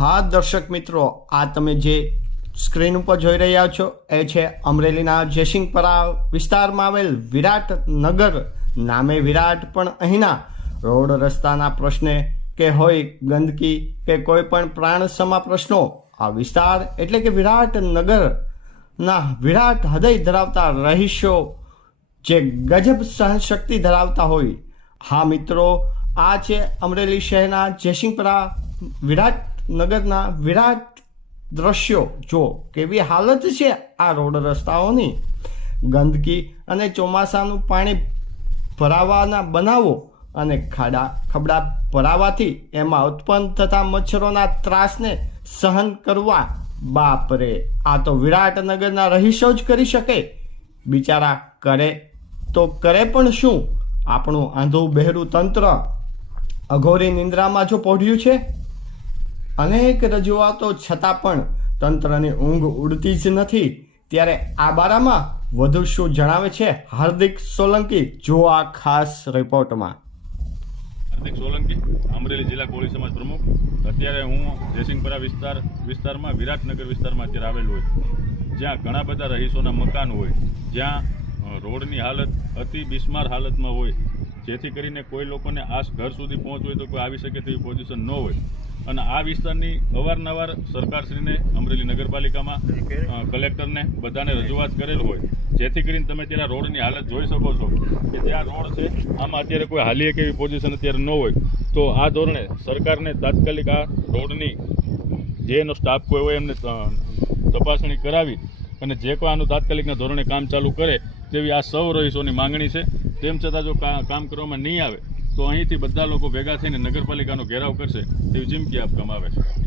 દર્શક મિત્રો, આ તમે જે સ્ક્રીન ઉપર જોઈ રહ્યા છો, એ છે અમરેલીના જયસિંહપરા વિસ્તારમાં આવેલ વિરાટ નગર નામે વિરાટ પણ અહીંના. રોડ રસ્તાના પ્રશ્ને કે હોય, ગંદકી કે કોઈ પણ પ્રાણસમા પ્રશ્નો, આ વિસ્તાર એટલે કે વિરાટ નગરના વિરાટ હૃદય ધરાવતા રહીશો જે ગજબ સહનશક્તિ ધરાવતા હોય. હા, મિત્રો, આ છે અમરેલી શહેરના જયસિંહપરા વિરાટનગરના વિરાટ દ્રશ્યો જો કેવી હાલત છે આ રોડ રસ્તાઓની? ગંદકી અને ચોમાસાનું પાણી ભરાવાના બનાવો અને ખાડા ખબડા ભરાવાથી એમાં ઉત્પન્ન થતા મચ્છરોના ત્રાસને સહન કરવા બાપરે. આ તો વિરાટનગરના રહીશો જ કરી શકે. બિચારા કરે તો કરે પણ શું? આપણું આંધું બહેરું તંત્ર અઘોરી નિંદ્રામાં જો પોઢ્યું છે? અનેક રજૂઆતો છતાં પણ તંત્રની ઊંઘ ઉડતી જ નથી. ત્યારે આ બારામાં વધુ શું જણાવે છે? હાર્દિક સોલંકી જો આ ખાસ રિપોર્ટમાં. હાર્દિક સોલંકી, અમરેલી જિલ્લા કોળી સમાજ પ્રમુખ. અત્યારે હું જયસિંહપરા વિસ્તાર, વિસ્તારમાં, વિરાટનગર વિસ્તારમાં અત્યારે આવેલું હોય જ્યાં ઘણા બધા રહીશોના મકાન હોય, જ્યાં રોડની હાલત અતિ બિસ્માર હાલતમાં હોય. જેથી કરીને કોઈ લોકોને આ ઘર સુધી પહોંચવું હોય તો કોઈ આવી શકે તેવી પોઝિશન ન હોય. અને આ વિસ્તારની અવારનવાર સરકારશ્રીને અમરેલી નગરપાલિકામાં કલેક્ટરને બધાને રજૂઆત કરેલ હોય. જેથી કરીને તમે ત્યાં રોડની હાલત જોઈ શકો છો કે જ્યાં રોડ છે આમાં અત્યારે કોઈ હાલી એક એવી પોઝિશન અત્યારે ન હોય. તો આ ધોરણે સરકારને તાત્કાલિક આ રોડની જે એનો સ્ટાફ કોઈ હોય એમને તપાસણી કરાવી અને જે કોઈ આનું તાત્કાલિકના ધોરણે કામ ચાલુ કરે તેવી આ સૌ રહીશોની માંગણી છે. તેમ છતાં જો કા- કામ કરવામાં નહીં આવે તો અહીંથી બધા લોકો ભેગા થઈને નગરપાલિકાનો ઘેરાવ કરશે તેવી ચીમકી આપવામાં આવે છે.